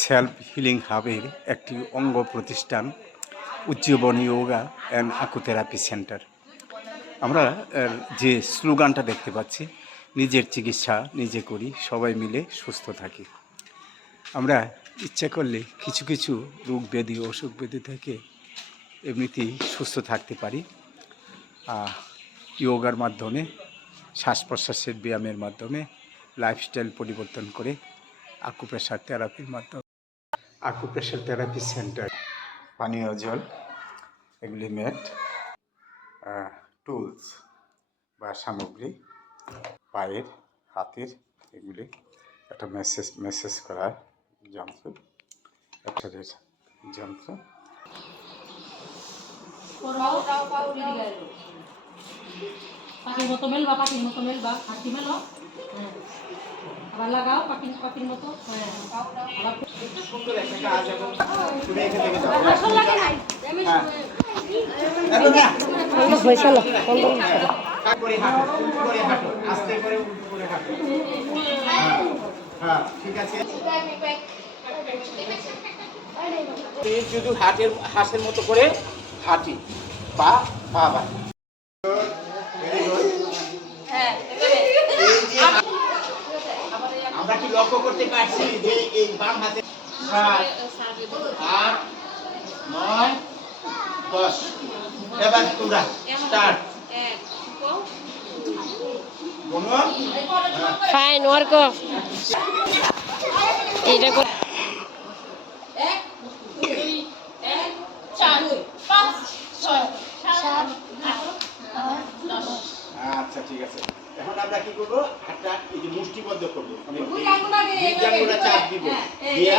Self healing হাবের একটি অঙ্গ প্রতিষ্ঠান উজ্জীবন যোগা অ্যান্ড আকুথেরাপি সেন্টার। আমরা যে স্লোগানটা দেখতে পাচ্ছি, নিজের চিকিৎসা নিজে করি, সবাই মিলে সুস্থ থাকি। আমরা ইচ্ছা করলে কিছু কিছু রোগ ব্যাধি অসুখ ব্যাধি থেকে এমনিতেই সুস্থ থাকতে পারি। যোগার মাধ্যমে, শ্বাস প্রশ্বাসের ব্যায়ামের মাধ্যমে, লাইফস্টাইল পরিবর্তন করে আকুপ্রেশার থেরাপির মাধ্যমে আকুপ্রেশার থেরাপি সেন্টার পানীয় জল, এগুলি ম্যাট, টুলস বা সামগ্রী, পায়ের হাতের এগুলি একটা মেসেজ করার যন্ত্র, এক্সারের যন্ত্র। পাখির মতো মেলবা, পাখির মতো মেলবা, হাতি মেলো, আবার লাগাও পাখির মতো। সুন্দর একটা কাজ এবং তুমি এখানে থেকে যাও। আসল লাগে নাই করে হাঁটো, আস্তে করে উল্টো করে হাঁটো। হ্যাঁ, ঠিক আছে। শুধু হাঁসের মতো করে হাঁটি, পা পা বা আমরা কি লক্ষ্য করতে পারছি যে এই বাম হাতে 7, 8, 9, 10। এবার তোমরা স্টার্ট। ফাইন ওয়ার্ক অফ এটা কর। 1 2 1 4 5 6 7 8 9 10। আচ্ছা, ঠিক আছে। এখন আমরা কি করব? হাতটা এই যে মুষ্টিবদ্ধ করব। মানে এইভাবে চাপ দিব। দিয়া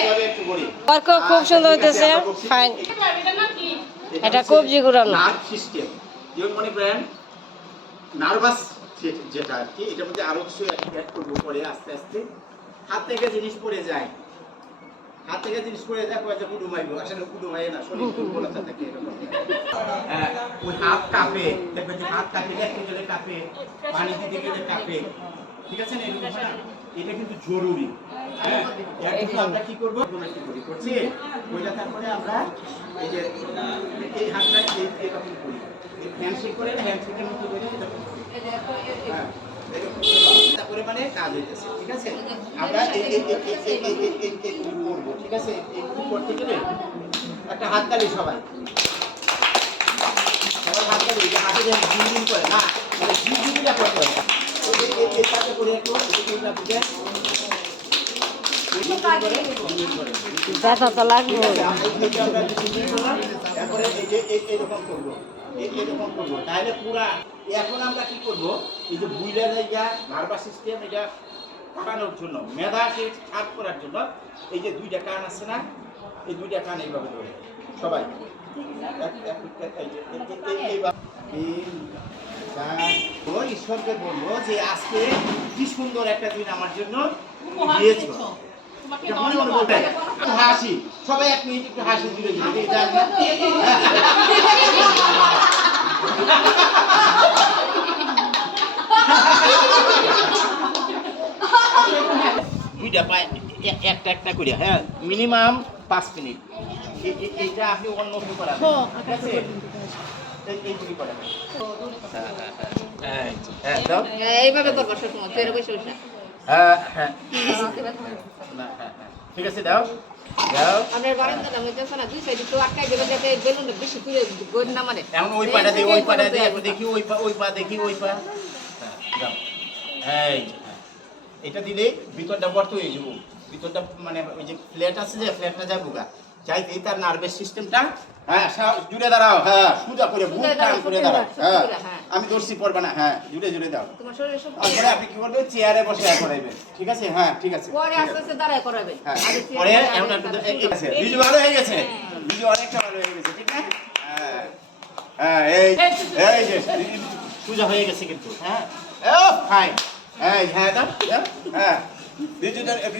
এইভাবে একটু করি। ওয়ার্ক অফ খুব সুন্দর হইতেছে। ফাইন। এটা কবজি ঘুরানো। Nerve system. যেমন মনে করেন নার্ভাস যেটা আর কি, এটার মধ্যে আরো কিছু অ্যাড করব পরে আস্তে আস্তে। হাত থেকে জিনিস পড়ে যায়, কয়েছে কুডুমাইব, আসলে কুডুমাই না, শরীর দুর্বলতা থাকে এরকম। ওই হাত কাঁপে, দেখবেন যে হাত কাঁপে, দেখতে গেলে কাঁপে, পানি দিতে গেলে কাঁপে, ঠিক আছে না? এরকম না, এটা কিন্তু জরুরি। হ্যাঁ, এখন আমরা কি করব? করছি ওইটা। তারপরে আমরা এই যে এই হাতটা এইরকম করি, হ্যান্ডশেক করে, হ্যান্ডশেকের মতো করে হ্যাঁ তারপরে মানে কাজ হইতেছে, ঠিক আছে? আমরা করবো, ঠিক আছে? এইগুলো করতে গেলে একটা হাততালি, সবাই হাততালি, হাতে ঝিমঝিম করে না, মানে ঝিমঝিমিটা করতে হবে। এই কাজটা করে একটু ব্যথা তো লাগবে। তারপরে এই যে এইরকম করবো, এরকম করবো, তাহলে পুরা। এখন আমরা কি করবো? এই যে বুইলা জায়গা নার্ভাস সিস্টেম, এটা কাটানোর জন্য, মেধাকে সাফ করার জন্য এই যে দুইটা কান আছে না, এই দুইটা কান এইভাবে ধরে সবাই ঈশ্বরকে বলবো যে আজকে কি সুন্দর একটা দিন আমার জন্য দিয়েছো। হাসি, সবাই এক মিনিট একটু হাসি দিলে দুইটা পায় একটা একটা করে, হ্যাঁ, মিনিমাম 5 মিনিট। এইটা আপনি অন্য কিছু করাবেন, ঠিক আছে? এইটুকু করাবেন। এইভাবে করবা সবসময়, ফের বসে বসে। হ্যাঁ হ্যাঁ, ঠিক আছে, দাও দাও। আপনার বারান্দাটা হইতেছে না, দুই সাইডে তো আটকাই দেবে যাতে বেলুন বেশি তুলে গোল না মারে। এখন ওই পাটা দিয়ে ওই পাটা দিয়ে দেখি, ওই পা দেখি, ওই পা। দাও, এই এটা দিলে ভিতরটা বর্ত হয়ে যাবো, ভিতরটা মানে ওই যে ফ্ল্যাট আছে, যে ফ্ল্যাটটা যাবো গা চাইতেই তার নার্ভাস সিস্টেমটা। হ্যাঁ, জুড়ে দাঁড়াও, হ্যাঁ, সোজা করে বুক টান করে দাঁড়াও। হ্যাঁ, আমি দর্শি পড়বা না, হ্যাঁ, জুড়ে দাও। তোমার শরীরে সব তারপরে আপনি কি করবেন? চেয়ারে বসে করাইবেন, ঠিক আছে? হ্যাঁ, ঠিক আছে। পরে আস্তে আস্তে দাঁড়ায় করাবে। হ্যাঁ, পরে এখন একটু আছে, ভিডিও ভালো হয়ে গেছে, ভিডিও অনেকটা ভালো হয়ে গেছে, ঠিক না? হ্যাঁ হ্যাঁ, এই যে সোজা হয়ে গেছে কিন্তু। হ্যাঁ, ও ফাইন। হ্যাঁ হ্যাঁ, দাও হ্যাঁ,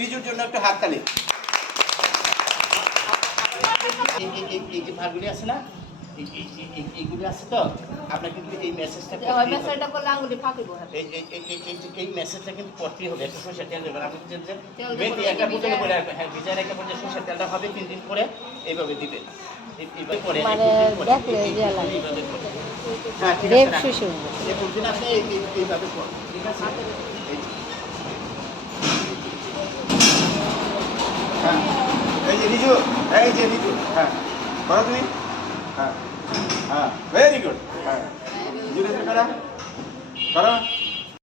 রিজুর জন্য একটু হাততালি। এই যে ভাগগুলি আছে না, এইগুলো আছে তো আপনার কিন্তু এই মেসেজটা ওই মেসেজটা করলে আঙুলি ফাঁকিব এই মেসেজটা কিন্তু করতেই হবে একটা সরষের তেল দেবেন আপনি যে তেল মেন দেবো, একটা ভিজায় বোতলে করে রাখবেন হ্যাঁ ভিজায় একটা পর্যায়ে সরষের তেলটা হবে 3 দিন পরে এইভাবে দিবেন এইভাবে করে মানে দেখলে ইয়ে লাগে। এইভাবে করবেন। হ্যাঁ ঠিক রেপ আছে শুষু। এই কোনদিন আপনি এইভাবে করুন ঠিক আছে এই যে। হ্যাঁ এই যে রিজু হ্যাঁ করো তুমি হ্যাঁ হ্যাঁ ভেরি গুড হ্যাঁ জুড়ে করো করো